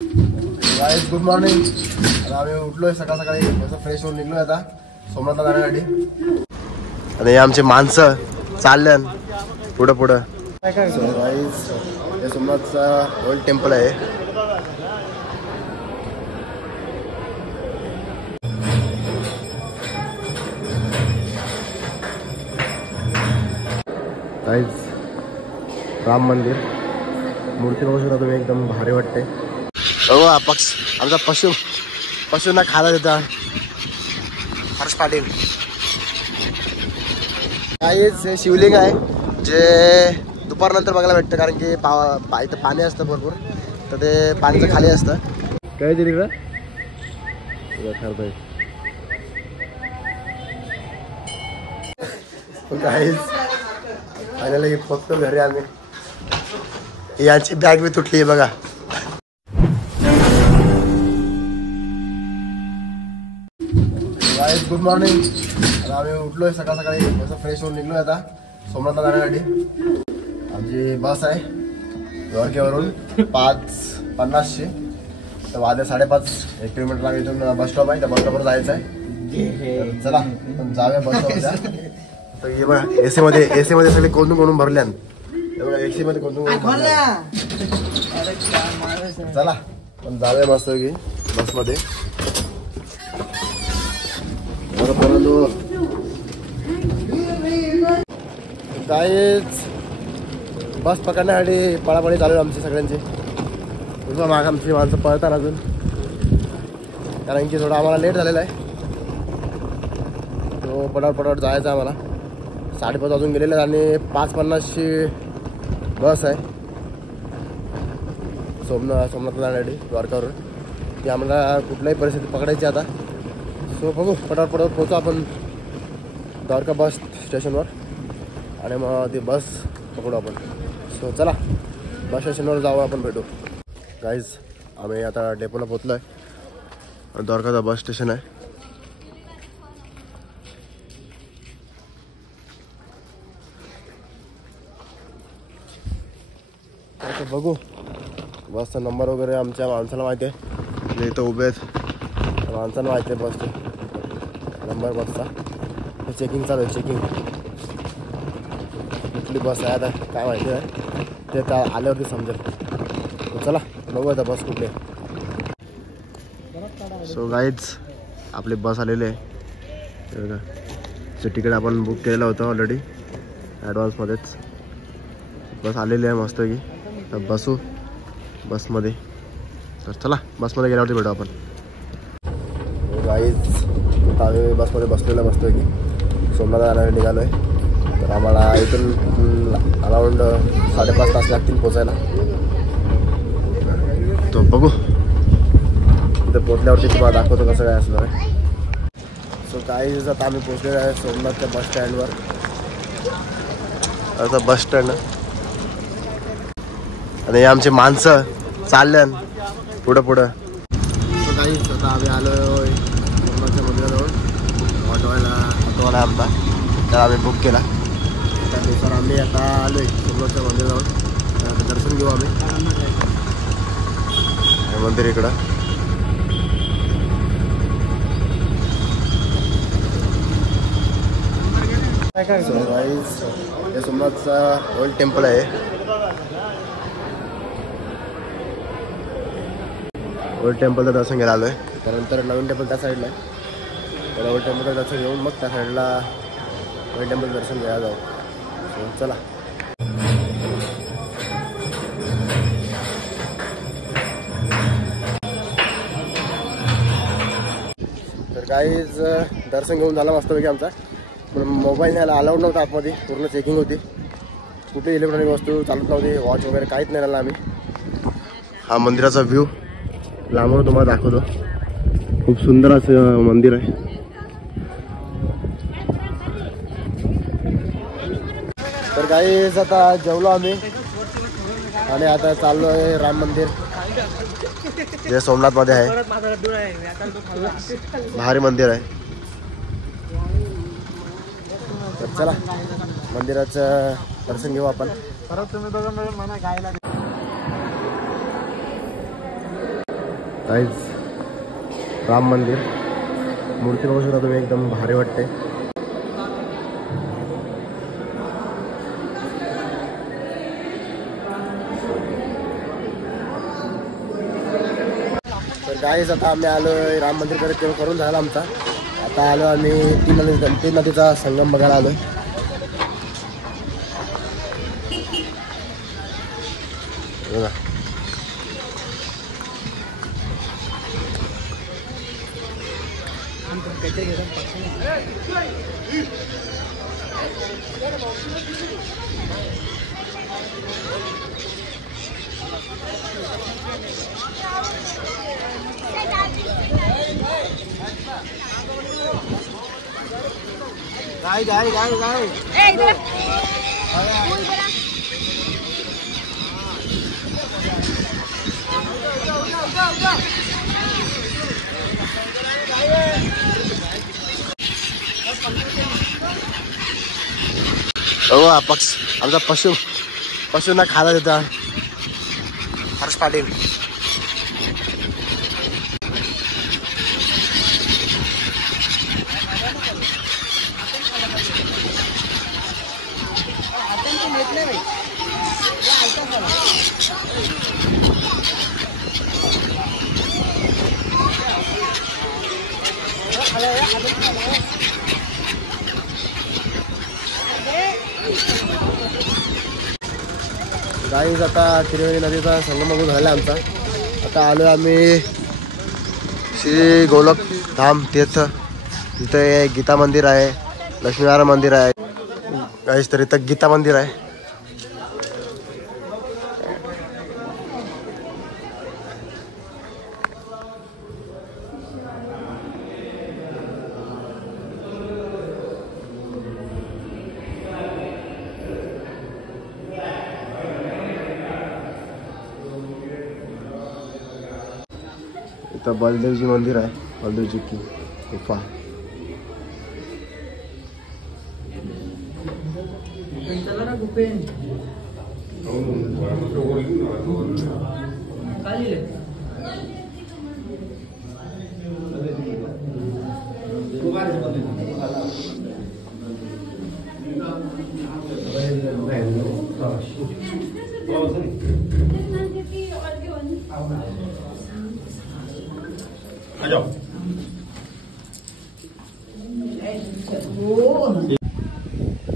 Guys good morning. आता आम्ही उठलोय सकाळ सकाळी, मस्त फ्रेश होऊन निघलोय आता सोमनाथला जाण्यासाठी. आणि आमची माणसं चालल्यान पुढं पुढं. सो गाइस हे सोमनाथचा ओल्ड टेम्पल आहे. गाइस राम मंदिर मूर्ती बघू शकता तुम्ही, एकदम भारी वाटते. आमचा पशूंना खायला देता हर्ष पाटील. काहीच शिवलिंग आहे जे दुपारनंतर बघायला भेटतं, कारण की इथं पाणी असतं भरपूर, तर ते पाणीचं खाली असतं. काय दिली का काहीच फायनली फक्त घरी आम्ही. यांची बॅग बी तुटली आहे बघा. Guys good morning. आता आम्ही उठलोय सकाळ सकाळी, मस्त फ्रेश होऊन निघलोय आता सोमनाथला जाण्यासाठी. आमची बस आहे द्वारकेवरून 5:50ची, तर वाजले 5:30. 1 किलोमीटर इथून बस स्टॉप आहे, त्या बस स्टॉपवर जायचं आहे. चला पण जाऊया बस स्टॉपला. तर हे बघा एसी मध्ये सगळे कोणून भरल्यान. हे बघा एसी मध्ये कोणून भरल्या. चला पण जाऊया मस्त की बसमध्ये. काहीच बस पकडण्यासाठी पळापळी चालू आहे आमची सगळ्यांची. माग आमची माणसं पळतात अजून, कारण की थोडं आम्हाला लेट झालेला आहे. तो पटापट जायचा आम्हाला. 5:30 वाजून गेलेले आहेत आणि 5:50ची बस आहे सोमनाथला जाण्यासाठी द्वारकावरून. ती आम्हाला कुठल्याही परिस्थितीत पकडायची आता. सो बघू पटापट पोहोचू आपण द्वारका बस स्टेशनवर आणि मग ती बस पकडू आपण. सो चला बस स्टेशनवर जाऊ, आपण भेटू. गाईज आम्ही आता डेपोला पोचलो आहे. द्वारकाचा बस स्टेशन आहे. आता बघू बसचा नंबर वगैरे आमच्या माणसाला माहिती आहे, जे इथं उभे आहेत माणसाला माहिती आहे बसचे नंबर बसचा. हे चेकिंग चालू आहे, चेकिंग. कुठली बस आहे आता काय माहिती आहे, ते त्या आल्यावरती समजेल. चला बघू आता बस कुठली आहे. सो गाईज आपली बस आलेली आहे बघा. तिकीट आपण बुक केलेलं होतं ऑलरेडी ॲडव्हान्समध्येच. बस आलेली आहे मस्त की. तर बसू बसमध्ये. तर चला बसमध्ये गेल्यावरती भेटू आपण. गाईज आता आम्ही बसमध्ये बसलेलं मस्त की सोमनाथला जाण्यासाठी निघालो आहे. तर आम्हाला इथून अराऊंड 5.5 तास लागतील पोचायला. तो बघू तिथं पोचल्यावरती तुम्हाला दाखवतो कसं काय असणार आहे. सो गाईज आता आम्ही पोचलेलो आहे सोमनाथच्या बस स्टँडवर. आता बस स्टँड आणि आमची माणसं चालल्यान पुढं पुढं. सो गाईज आता आम्ही आलो सोमनाथच्या मंदिराजवळ. ऑटोवाला आमचा, तर आम्ही बुक केला. त्यानुसार आम्ही आता आलो आहे सोमनाथच्या मंदिराजवळ. दर्शन घेऊ आम्ही. मंदिर इकडं. सो गाईज हे सोमनाथचा ओल्ड टेम्पल आहे. ओल्ड टेम्पलचं दर्शन घ्यायला आलो आहे. त्यानंतर नवीन टेम्पल त्या साईडला आहे. तर ओल्ड टेम्पलचं दर्शन घेऊन मग त्या साईडला ओल्ड टेम्पल दर्शन घ्यायला जाऊ. सो चला. तर गाईज दर्शन घेऊन झालं मस्तपैकी आमचा. पण मोबाईल न्यायला अलाउड नव्हता आतमध्ये, पूर्ण चेकिंग होती. कुठे इलेक्ट्रॉनिक वस्तू चालत नव्हती, वॉच वगैरे काहीच नाही राहिलं आम्ही. हा मंदिराचा व्ह्यू लांबून तुम्हाला दाखवतो. खूप सुंदर असं मंदिर आहे. तर गाईज आता जेवलो आम्ही आणि आता चाललो आहे राम मंदिर जे सोमनाथमध्ये आहे. भारी मंदिर आहे. तर चला मंदिराचं दर्शन घेऊ आपण. परत तुम्ही बघा मला गायला. गाईज राम मंदिर मूर्ती बघू शकता तुम्ही, एकदम भारी वाटते. तर गाईज आता आम्ही आलो राम मंदिर करून झाला आमचा. आता आलो आम्ही तीन नदीचा संगम बघायला आलोय. बघा गाय गाय गाय गाय हो पक्ष आमचा पशूंना खायला देता हर्ष पाटील. गाईज आता त्रिवेणी नदीचा संगम बघून झाला आमचा. आता आलो आम्ही श्री गोलक धाम तीर्थ. तिथे गीता मंदिर आहे, लक्ष्मीनारायण मंदिर आहे. गाईज तर इथं गीता मंदिर आहे. इथं बलदेवजी मंदिर आहे, बलदेवजी की गुफा.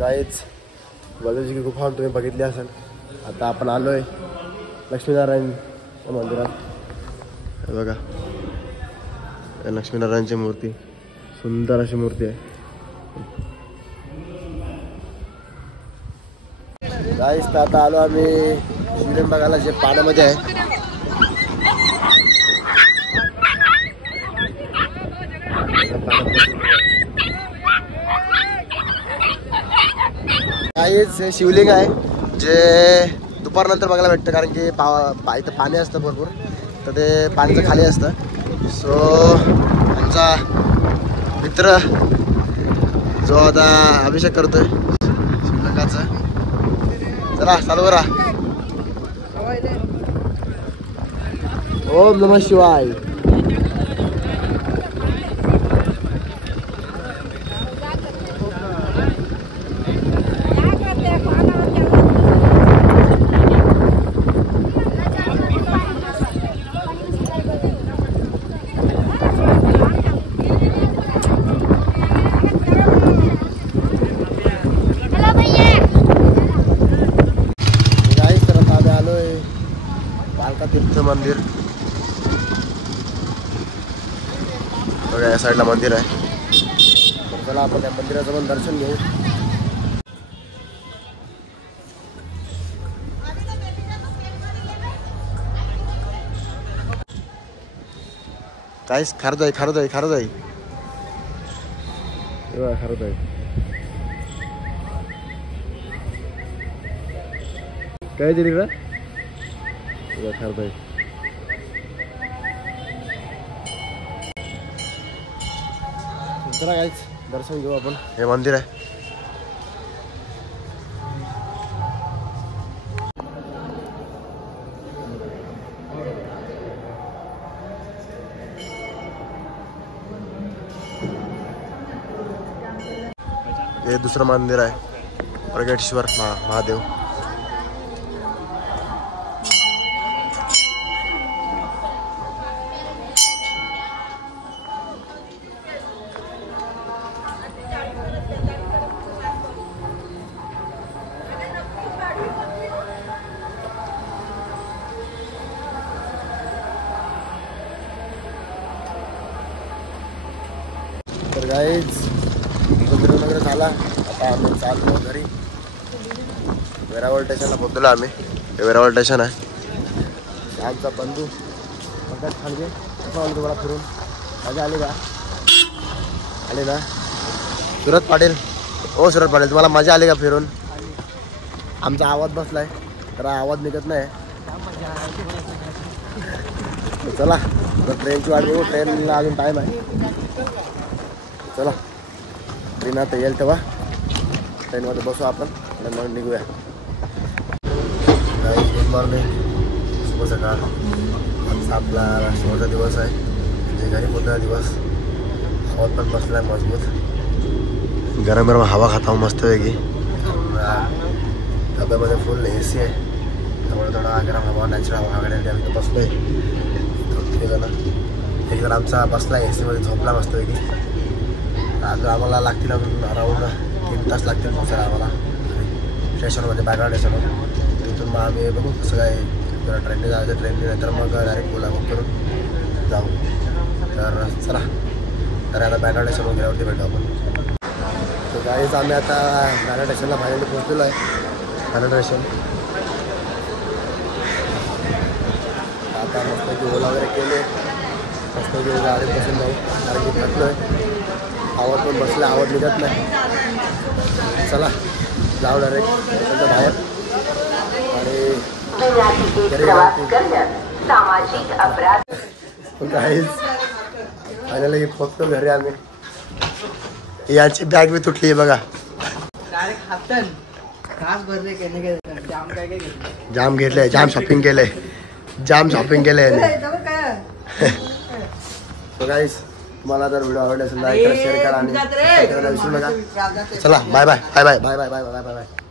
गाईज बलदेवजी की गुफा तुम्ही बघितली असेल. आता आपण आलोय लक्ष्मीनारायण मंदिरात. हे बघा लक्ष्मीनारायणची मूर्ती, सुंदर अशी मूर्ती आहे. गाईज तर आता आलो आम्ही शिवलिंग बघायला, जे पाण्यामध्ये आहे. हे शिवलिंग आहे जे दुपारनंतर बघायला भेटतं, कारण की इथं पाणी असतं भरपूर, तर ते पाण्याचं खाली असतं. सो आमचा मित्र जो आता अभिषेक करतोय शिवलिंगाचा, चला चालू करा. ओम नमः शिवाय. तीर्थ मंदिर बघा, या साईडला मंदिर आहे. तर चला आपण या मंदिराचं पण दर्शन घेऊ. काहीच खारदाई खारदाई खारदाई खारदाई काय दिली का खारदाई. चला काहीच दर्शन घेऊ आपण. हे मंदिर आहे. हे दुसरं मंदिर आहे प्रगटेश्वर महादेव. तर गाईज फिरून वगैरे झाला. आता आम्ही चाललो घरी. वेरावळ स्टेशनला पोहोचलो आम्ही. हे वेरावळ स्टेशन आहे. आमचा बंधू पंकज खांडगे. कसं वाटलं तुम्हाला फिरून? मजा आली का? आली ना? सुरत पाटील. हो सुरत पाटील, तुम्हाला मजा आली का फिरून? आमचा आवाज बसलाय तर आवाज निघत नाही. चला तर ट्रेनची वाट बघू. ट्रेनला अजून टाईम आहे. चला ट्रेन आता येईल तेव्हा ट्रेनमध्ये बसू आपण आणि मग निघूया. गुड मॉर्निंग, शुभ सकाळ. आजचा आपला शेवटचा दिवस आहे, म्हणजे घरी पोहोचला दिवस. हवा पण बसला आहे मजबूत. गरम गरम हवा खाता हूँ मस्त वेगळी. डब्यामध्ये फुल AC आहे, त्यामुळे थोडा गरम हवा नॅचरल हवा वगैरे आम्ही बसलो आहे. एक जण आमचा बसला AC मध्ये झोपला मस्त वेगळी. आता आम्हाला लागतील अजून अराऊंड 3 तास लागतील पोहोचायला आम्हाला स्टेशनमध्ये, बॅगरा स्टेशनवर. तिथून मग आम्ही बघू कसं काय, ट्रेनने जायचं ट्रेनने, नंतर मग डायरेक्ट ओला बुक करून जाऊ. तर चला तर आता बॅगरा स्टेशनवर गेल्यावरती भेटू आपण. तर गाडीच आम्ही आता बॅगरा स्टेशनला फायनली पोहोचलेलो आहे. बॅगरा स्टेशन आता मस्तपैकी ओला वगैरे केले. मस्तपैकी गाडीत बसून जाऊ, कारण की थकलो आहे. आवाज पण बसला, आवाज निघत नाही. चला जाऊ डायरेक्ट त्याच्या बाहेर आणि फायनली पोहोचतो घरी आम्ही. याची बॅग बी तुटली आहे बघा. जाम घेतलंय, जाम शॉपिंग केलंय, जाम शॉपिंग केलंय. सो गाईस, तुम्हाला जर व्हिडिओ आवडला असेल लाईक करा, शेअर करा आणि विसरू नका. चला bye bye bye bye bye bye bye bye bye bye.